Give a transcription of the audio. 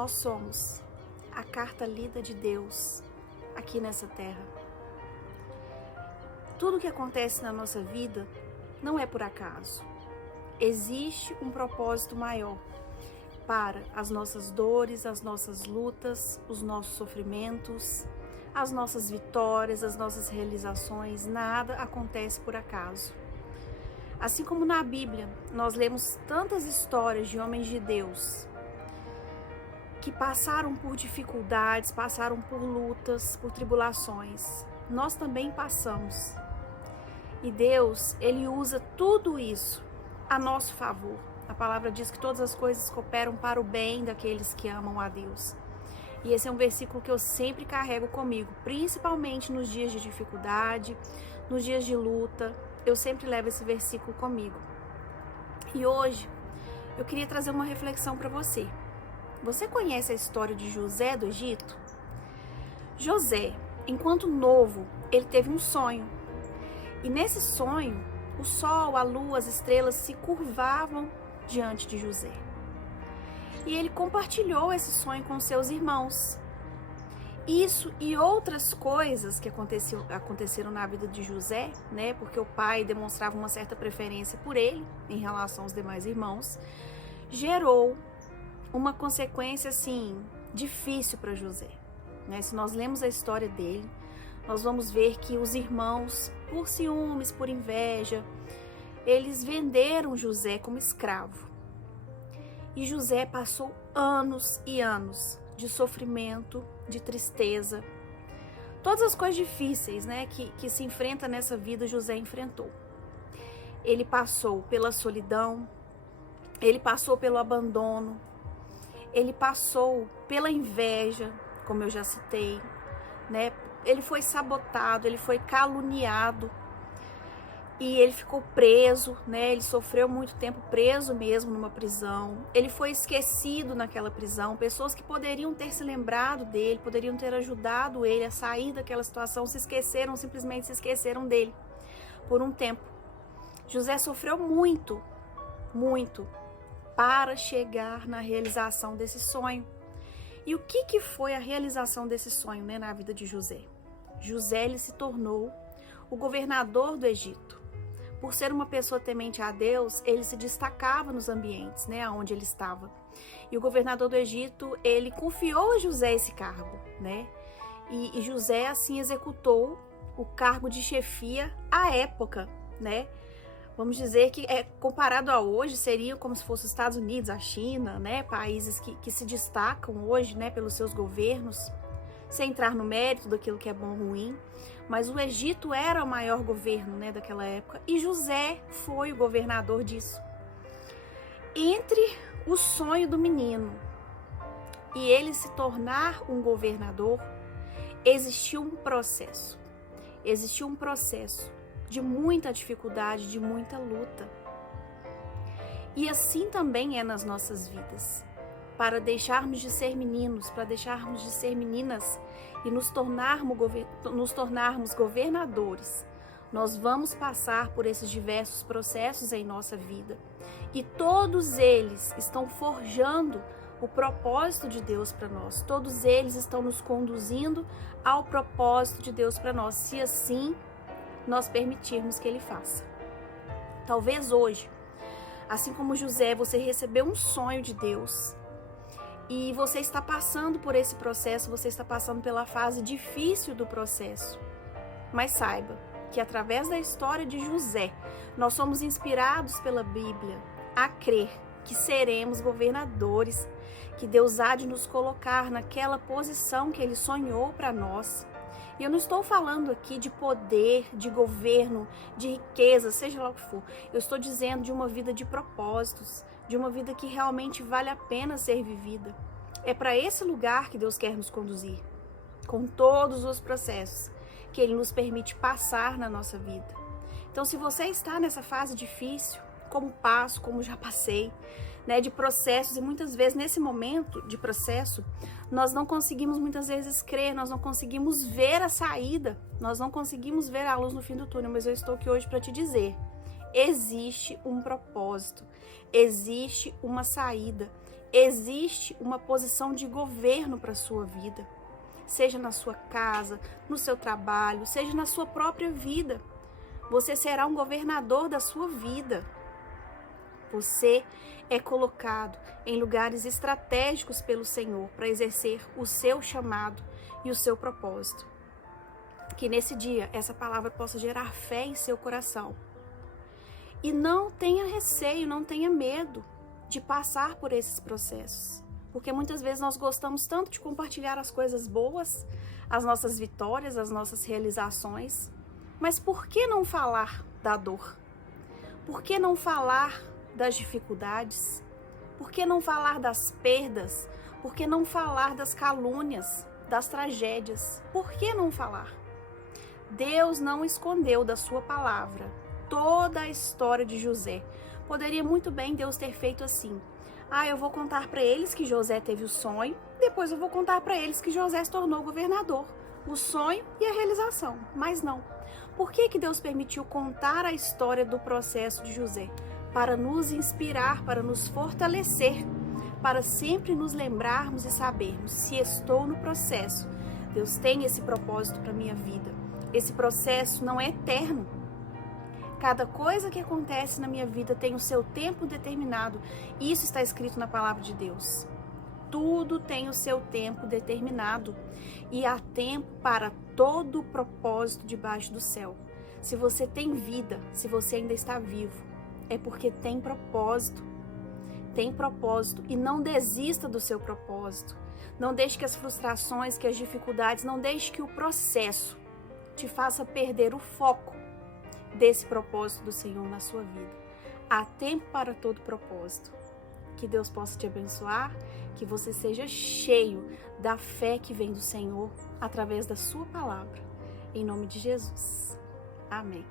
nós somos a carta lida de Deus aqui nessa terra. Tudo que acontece na nossa vida não é por acaso. Existe um propósito maior para as nossas dores, as nossas lutas, os nossos sofrimentos, as nossas vitórias, as nossas realizações. Nada acontece por acaso. Assim como na Bíblia, nós lemos tantas histórias de homens de Deus que passaram por dificuldades, passaram por lutas, por tribulações. Nós também passamos. E Deus, Ele usa tudo isso a nosso favor. A palavra diz que todas as coisas cooperam para o bem daqueles que amam a Deus. E esse é um versículo que eu sempre carrego comigo, principalmente nos dias de dificuldade, nos dias de luta. Eu sempre levo esse versículo comigo. E hoje eu queria trazer uma reflexão para você. Você conhece a história de José do Egito? José, enquanto novo, ele teve um sonho. E nesse sonho, o sol, a lua, as estrelas se curvavam diante de José. E ele compartilhou esse sonho com seus irmãos. Isso e outras coisas que aconteceram na vida de José, né? Porque o pai demonstrava uma certa preferência por ele em relação aos demais irmãos, gerou uma consequência assim difícil para José, né? Se nós lemos a história dele, nós vamos ver que os irmãos, por ciúmes, por inveja, eles venderam José como escravo. E José passou anos e anos de sofrimento, de tristeza. Todas as coisas difíceis, né, que se enfrenta nessa vida, José enfrentou. Ele passou pela solidão, ele passou pelo abandono, ele passou pela inveja, como eu já citei, né? Ele foi sabotado, ele foi caluniado e ele ficou preso, né? Ele sofreu muito tempo preso mesmo numa prisão. Ele foi esquecido naquela prisão. Pessoas que poderiam ter se lembrado dele, poderiam ter ajudado ele a sair daquela situação, se esqueceram, simplesmente se esqueceram dele por um tempo. José sofreu muito, muito para chegar na realização desse sonho. E o que foi a realização desse sonho, né, na vida de José? José, ele se tornou o governador do Egito. Por ser uma pessoa temente a Deus, ele se destacava nos ambientes, né, onde ele estava. E o governador do Egito, ele confiou a José esse cargo, né? E José, assim, executou o cargo de chefia à época, né? Vamos dizer que, comparado a hoje, seria como se fosse os Estados Unidos, a China, né? Países que se destacam hoje, né, pelos seus governos, sem entrar no mérito daquilo que é bom ou ruim. Mas o Egito era o maior governo, né, daquela época, e José foi o governador disso. Entre o sonho do menino e ele se tornar um governador, existiu um processo. Existiu um processo de muita dificuldade, de muita luta. E assim também é nas nossas vidas. Para deixarmos de ser meninos, para deixarmos de ser meninas e nos tornarmos governadores, nós vamos passar por esses diversos processos em nossa vida. E todos eles estão forjando o propósito de Deus para nós. Todos eles estão nos conduzindo ao propósito de Deus para nós, se assim nós permitirmos que Ele faça. Talvez hoje, assim como José, você recebeu um sonho de Deus e você está passando por esse processo, você está passando pela fase difícil do processo. Mas saiba que através da história de José, nós somos inspirados pela Bíblia a crer que seremos governadores, que Deus há de nos colocar naquela posição que Ele sonhou para nós. E eu não estou falando aqui de poder, de governo, de riqueza, seja lá o que for. Eu estou dizendo de uma vida de propósitos, de uma vida que realmente vale a pena ser vivida. É para esse lugar que Deus quer nos conduzir, com todos os processos que Ele nos permite passar na nossa vida. Então, se você está nessa fase difícil, como passo, como já passei, né, de processos, e muitas vezes nesse momento de processo, nós não conseguimos muitas vezes crer, nós não conseguimos ver a saída, nós não conseguimos ver a luz no fim do túnel, mas eu estou aqui hoje para te dizer, existe um propósito, existe uma saída, Existe uma posição de governo para a sua vida, seja na sua casa, no seu trabalho, seja na sua própria vida. Você será um governador da sua vida. Você é colocado em lugares estratégicos pelo Senhor para exercer o seu chamado e o seu propósito. Que nesse dia essa palavra possa gerar fé em seu coração. E não tenha receio, não tenha medo de passar por esses processos. Porque muitas vezes nós gostamos tanto de compartilhar as coisas boas, as nossas vitórias, as nossas realizações. Mas por que não falar da dor? Por que não falar das dificuldades? Por que não falar das perdas? Por que não falar das calúnias, das tragédias? Por que não falar? Deus não escondeu da sua palavra toda a história de José. Poderia muito bem Deus ter feito assim. Eu vou contar para eles que José teve o sonho, depois eu vou contar para eles que José se tornou governador. O sonho e a realização. Mas não. Por que Deus permitiu contar a história do processo de José? Para nos inspirar, para nos fortalecer, para sempre nos lembrarmos e sabermos: se estou no processo, Deus tem esse propósito para a minha vida. Esse processo não é eterno. Cada coisa que acontece na minha vida tem o seu tempo determinado. Isso está escrito na palavra de Deus. Tudo tem o seu tempo determinado. E há tempo para todo o propósito debaixo do céu. Se você tem vida, se você ainda está vivo, é porque tem propósito. Tem propósito. E não desista do seu propósito. Não deixe que as frustrações, que as dificuldades, não deixe que o processo te faça perder o foco desse propósito do Senhor na sua vida. Há tempo para todo propósito. Que Deus possa te abençoar, que você seja cheio da fé que vem do Senhor através da sua palavra. Em nome de Jesus. Amém.